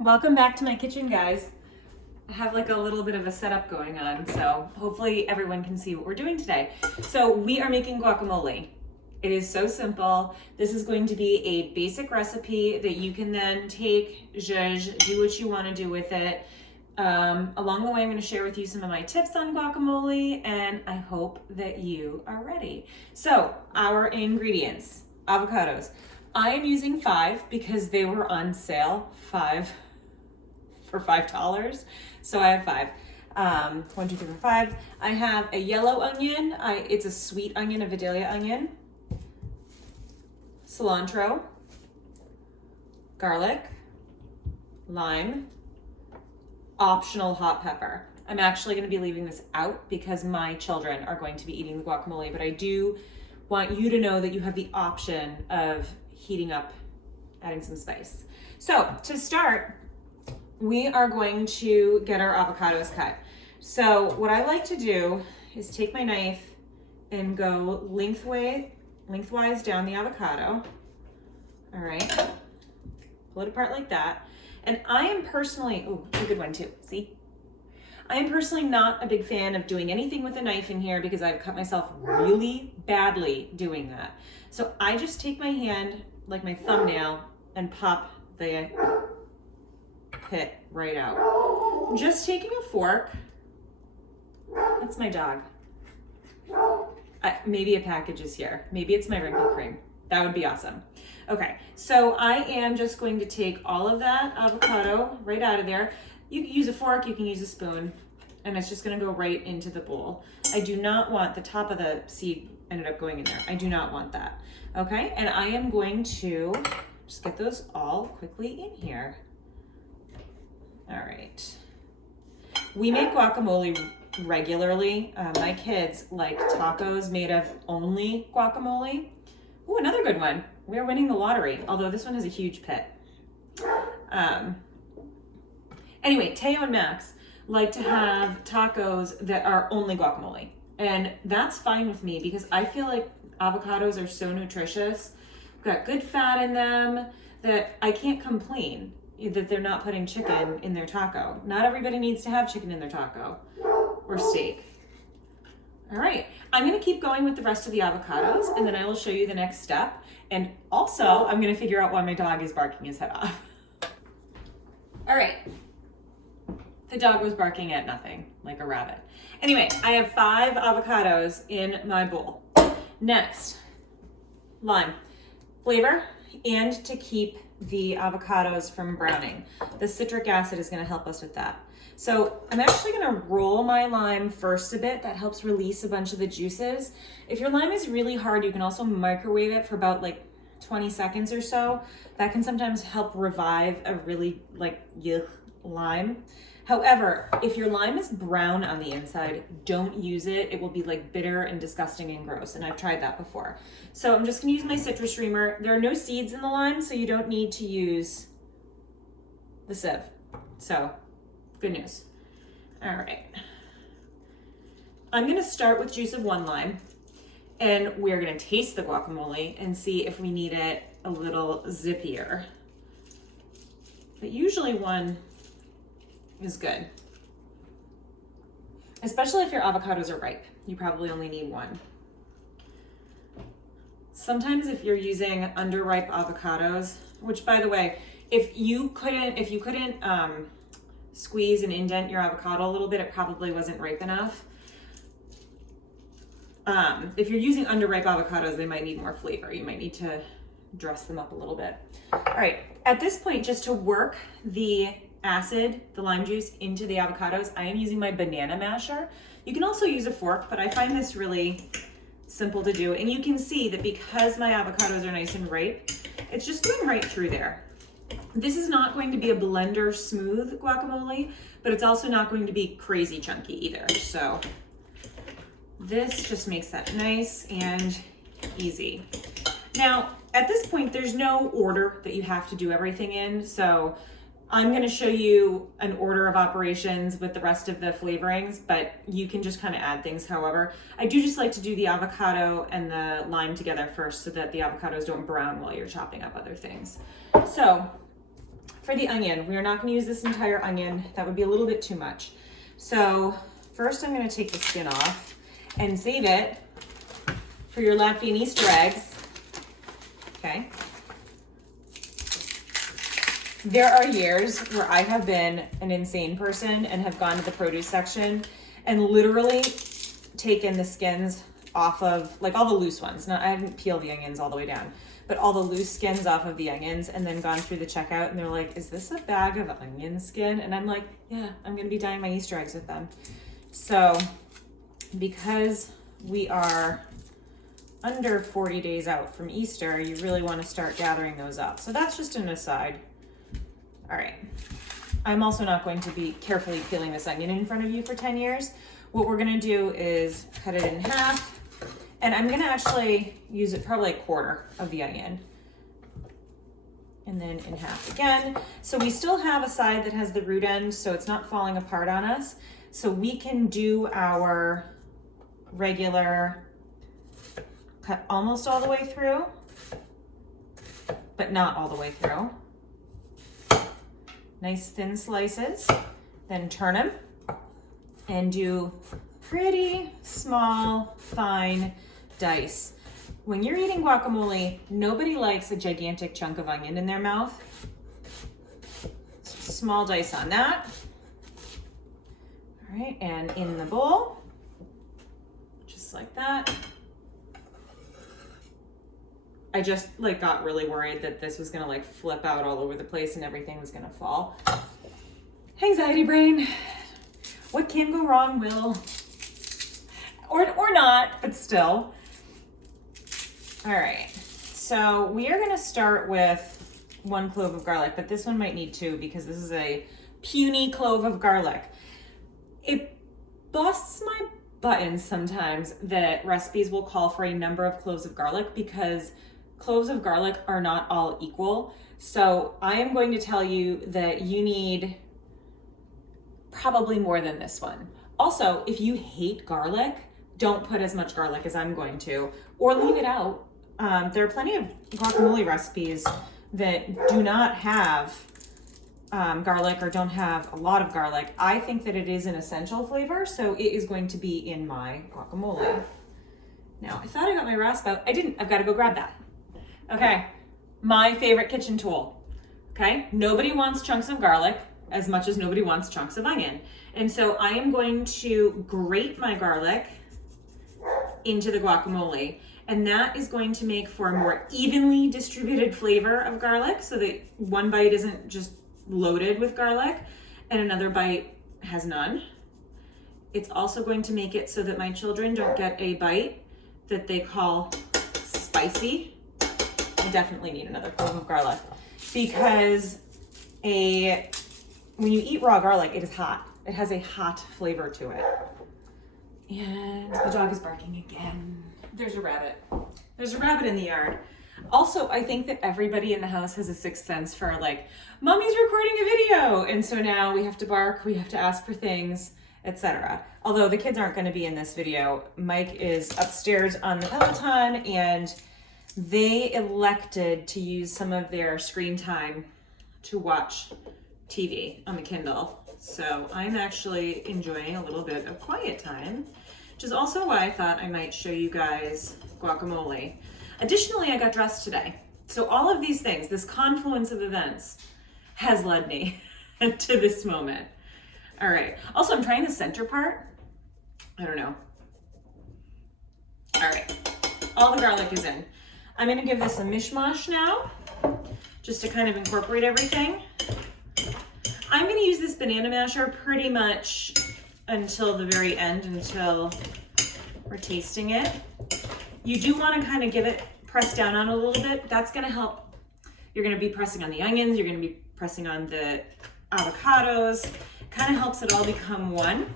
Welcome back to my kitchen, guys. I have like a little bit of a setup going on, so hopefully everyone can see what we're doing today. So we are making guacamole. It is so simple. This is going to be a basic recipe that you can then take, zhuzh, do what you want to do with it. Along the way, I'm going to share with you some of my tips on guacamole, and I hope that you are ready. So our ingredients: avocados. I am using 5 because they were on sale, 5 for $5. So I have 5. 1, 2, 3, 4, 5. I have a yellow onion. It's a sweet onion, a Vidalia onion. Cilantro, garlic, lime, optional hot pepper. I'm actually going to be leaving this out because my children are going to be eating the guacamole, but I do want you to know that you have the option of heating up, adding some spice. So to start, we are going to get our avocados cut. So what I like to do is take my knife and go lengthwise down the avocado. All right, pull it apart like that. And I am personally, oh, it's a good one too, see? I am personally not a big fan of doing anything with a knife in here because I've cut myself really badly doing that. So I just take my hand, like my thumbnail, and pop the pit right out. Just taking a fork. That's my dog. Maybe a package is here. Maybe it's my wrinkle cream. That would be awesome. Okay, so I am just going to take all of that avocado right out of there. You can use a fork, you can use a spoon, and it's just gonna go right into the bowl. I do not want the top of the seed ended up going in there. I do not want that. Okay, and I am going to just get those all quickly in here. All right. We make guacamole regularly. My kids like tacos made of only guacamole. Ooh, another good one. We're winning the lottery, although this one has a huge pit. Anyway, Teo and Max like to have tacos that are only guacamole. And that's fine with me because I feel like avocados are so nutritious. Got good fat in them that I can't complain that they're not putting chicken in their taco. Not everybody needs to have chicken in their taco or steak. All right, I'm gonna keep going with the rest of the avocados and then I will show you the next step. And also, I'm gonna figure out why my dog is barking his head off. All right, the dog was barking at nothing, like a rabbit. Anyway, I have 5 avocados in my bowl. Next, lime. Flavor and to keep the avocados from browning. The citric acid is gonna help us with that. So I'm actually gonna roll my lime first a bit. That helps release a bunch of the juices. If your lime is really hard, you can also microwave it for about like 20 seconds or so. That can sometimes help revive a really like yuck lime. However, if your lime is brown on the inside, don't use it. It will be like bitter and disgusting and gross, and I've tried that before. So I'm just gonna use my citrus reamer. There are no seeds in the lime, so you don't need to use the sieve. So, good news. All right. I'm gonna start with juice of 1 lime, and we're gonna taste the guacamole and see if we need it a little zippier. But usually 1 is good. Especially if your avocados are ripe. You probably only need 1. Sometimes if you're using underripe avocados, which by the way, if you couldn't squeeze and indent your avocado a little bit, it probably wasn't ripe enough. If you're using underripe avocados, they might need more flavor. You might need to dress them up a little bit. All right, at this point, just to work the acid, the lime juice, into the avocados, I am using my banana masher. You can also use a fork, but I find this really simple to do. And you can see that because my avocados are nice and ripe, it's just going right through there. This is not going to be a blender smooth guacamole, but it's also not going to be crazy chunky either. So this just makes that nice and easy. Now, at this point, there's no order that you have to do everything in. So I'm going to show you an order of operations with the rest of the flavorings, but you can just kind of add things however. I do just like to do the avocado and the lime together first so that the avocados don't brown while you're chopping up other things. So for the onion, we are not going to use this entire onion. That would be a little bit too much. So first I'm going to take the skin off and save it for your Latvian Easter eggs. Okay. There are years where I have been an insane person and have gone to the produce section and literally taken the skins off of, like all the loose ones. Now, I didn't peel the onions all the way down, but all the loose skins off of the onions, and then gone through the checkout and they're like, is this a bag of onion skin? And I'm like, yeah, I'm gonna be dyeing my Easter eggs with them. So because we are under 40 days out from Easter, you really wanna start gathering those up. So that's just an aside. All right, I'm also not going to be carefully peeling this onion in front of you for 10 years. What we're gonna do is cut it in half, and I'm gonna actually use it probably a quarter of the onion. And then in half again. So we still have a side that has the root end, so it's not falling apart on us. So we can do our regular cut almost all the way through, but not all the way through. Nice thin slices, then turn them and do pretty small, fine dice. When you're eating guacamole, nobody likes a gigantic chunk of onion in their mouth. Small dice on that. All right, and in the bowl, just like that. I just got really worried that this was gonna flip out all over the place and everything was gonna fall. Anxiety brain. What can go wrong will. Or not, but still. All right, so we are gonna start with 1 clove of garlic, but this one might need 2 because this is a puny clove of garlic. It busts my buttons sometimes that recipes will call for a number of cloves of garlic because cloves of garlic are not all equal. So I am going to tell you that you need probably more than this one. Also, if you hate garlic, don't put as much garlic as I'm going to, or leave it out. There are plenty of guacamole recipes that do not have garlic or don't have a lot of garlic. I think that it is an essential flavor, so it is going to be in my guacamole. Now, I thought I got my rasp out. I didn't. I've got to go grab that. Okay, my favorite kitchen tool. Okay, nobody wants chunks of garlic as much as nobody wants chunks of onion. And so I am going to grate my garlic into the guacamole. And that is going to make for a more evenly distributed flavor of garlic so that one bite isn't just loaded with garlic and another bite has none. It's also going to make it so that my children don't get a bite that they call spicy. I definitely need another clove of garlic because when you eat raw garlic, it is hot. It has a hot flavor to it. And the dog is barking again. There's a rabbit. There's a rabbit in the yard. Also, I think that everybody in the house has a sixth sense for mommy's recording a video. And so now we have to bark, we have to ask for things, etc. Although the kids aren't gonna be in this video. Mike is upstairs on the Peloton and they elected to use some of their screen time to watch TV on the Kindle. So I'm actually enjoying a little bit of quiet time, which is also why I thought I might show you guys guacamole. Additionally, I got dressed today. So all of these things, this confluence of events has led me to this moment. All right. Also, I'm trying the center part. I don't know. All right. All the garlic is in. I'm going to give this a mishmash now, just to kind of incorporate everything. I'm going to use this banana masher pretty much until the very end, until we're tasting it. You do want to kind of give it, press down on it a little bit. That's going to help. You're going to be pressing on the onions. You're going to be pressing on the avocados. Kind of helps it all become one.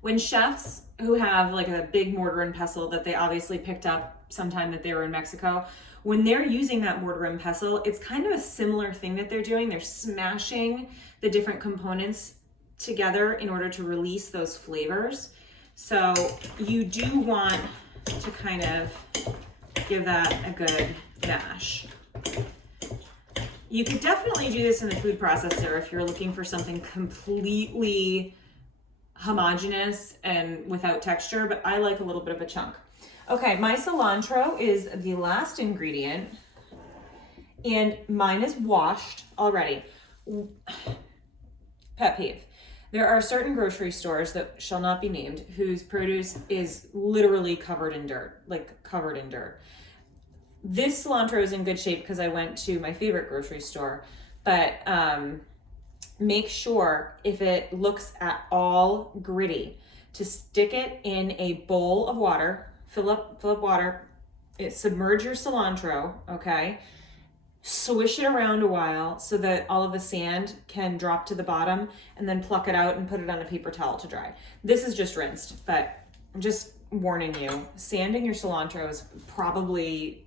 When chefs who have a big mortar and pestle that they obviously picked up sometime that they were in Mexico, when they're using that mortar and pestle, it's kind of a similar thing that they're doing. They're smashing the different components together in order to release those flavors. So you do want to kind of give that a good mash. You could definitely do this in the food processor if you're looking for something completely homogeneous and without texture, but I like a little bit of a chunk. Okay, my cilantro is the last ingredient, and mine is washed already. Pet peeve. There are certain grocery stores that shall not be named whose produce is literally covered in dirt, like covered in dirt. This cilantro is in good shape because I went to my favorite grocery store, but make sure if it looks at all gritty to stick it in a bowl of water, fill up water, submerge your cilantro, okay? Swish it around a while so that all of the sand can drop to the bottom, and then pluck it out and put it on a paper towel to dry. This is just rinsed, but I'm just warning you, sanding your cilantro is probably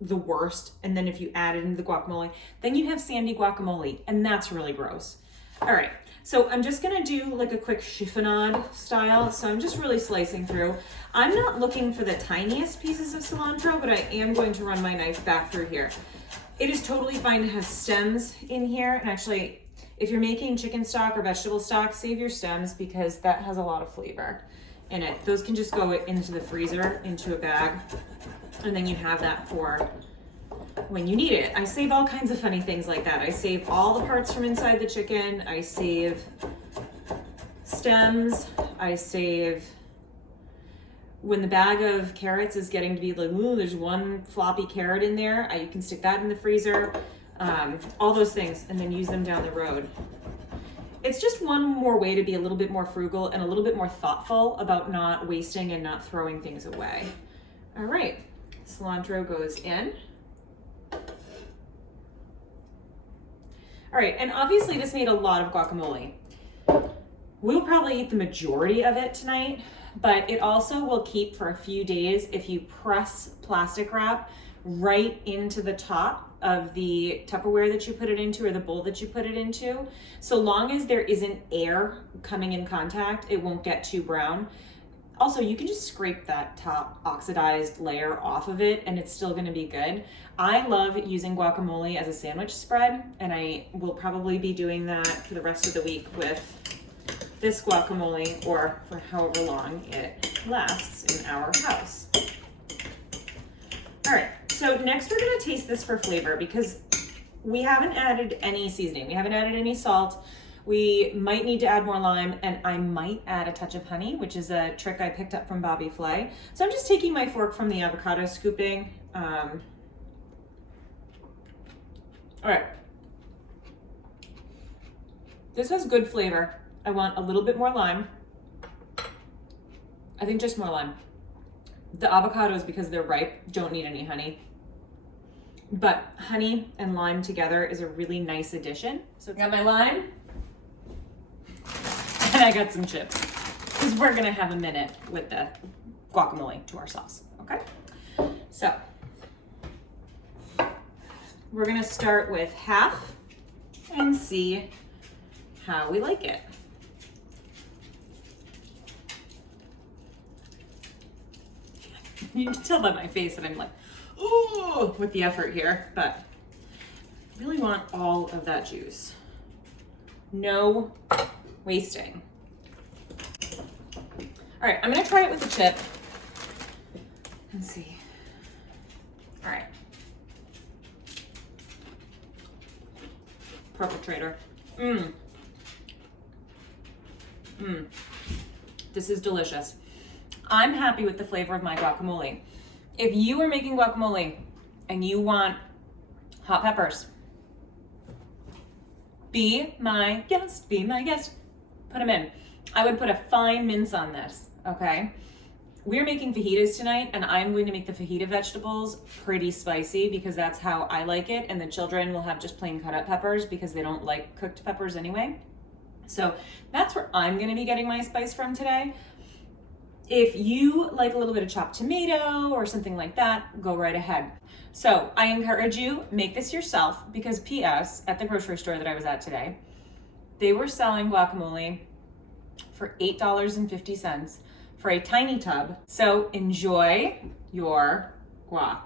the worst. And then if you add it into the guacamole, then you have sandy guacamole, and that's really gross. All right, so I'm just gonna do like a quick chiffonade style. So I'm just really slicing through. I'm not looking for the tiniest pieces of cilantro, but I am going to run my knife back through here. It is totally fine to have stems in here. And actually, if you're making chicken stock or vegetable stock, save your stems because that has a lot of flavor in it. Those can just go into the freezer, into a bag, and then you have that for when you need it. I save all kinds of funny things like that. I save all the parts from inside the chicken. I save stems. I save when the bag of carrots is getting to be like, ooh, there's one floppy carrot in there. You can stick that in the freezer. All those things, and then use them down the road. It's just one more way to be a little bit more frugal and a little bit more thoughtful about not wasting and not throwing things away. All right, cilantro goes in. All right, and obviously this made a lot of guacamole. We'll probably eat the majority of it tonight, but it also will keep for a few days if you press plastic wrap right into the top of the Tupperware that you put it into or the bowl that you put it into. So long as there isn't air coming in contact, it won't get too brown. Also, you can just scrape that top oxidized layer off of it and it's still gonna be good. I love using guacamole as a sandwich spread, and I will probably be doing that for the rest of the week with this guacamole or for however long it lasts in our house. All right, so next we're gonna taste this for flavor because we haven't added any seasoning. We haven't added any salt. We might need to add more lime, and I might add a touch of honey, which is a trick I picked up from Bobby Flay. So I'm just taking my fork from the avocado scooping. All right. This has good flavor. I want a little bit more lime. I think just more lime. The avocados, because they're ripe, don't need any honey. But honey and lime together is a really nice addition. So I got my lime. And I got some chips, because we're gonna have a minute with the guacamole to ourselves, okay? So, we're gonna start with half and see how we like it. You can tell by my face that I'm like, ooh, with the effort here, but I really want all of that juice. No wasting. All right, I'm gonna try it with the chip and see. All right. Perpetrator. This is delicious. I'm happy with the flavor of my guacamole. If you are making guacamole and you want hot peppers, be my guest, be my guest. Put them in. I would put a fine mince on this, okay? We're making fajitas tonight, and I'm going to make the fajita vegetables pretty spicy because that's how I like it, and the children will have just plain cut up peppers because they don't like cooked peppers anyway. So that's where I'm gonna be getting my spice from today. If you like a little bit of chopped tomato or something like that, go right ahead. So I encourage you, make this yourself, because P.S., at the grocery store that I was at today, they were selling guacamole for $8.50 for a tiny tub. So enjoy your guac.